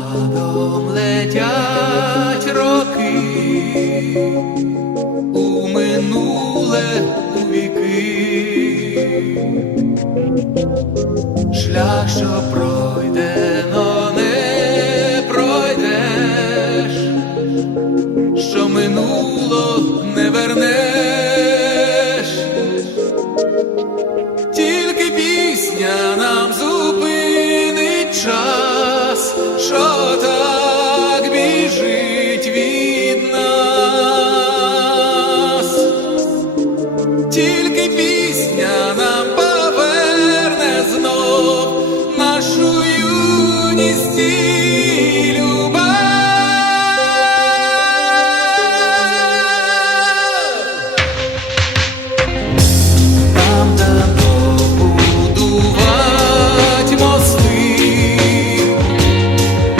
Садом летять роки. У минуле у віки, шлях, що пройдено, не пройдеш, що минуло не вернеш, тільки пісня нам зупинить час, що так біжить від нас, тільки пісня нам.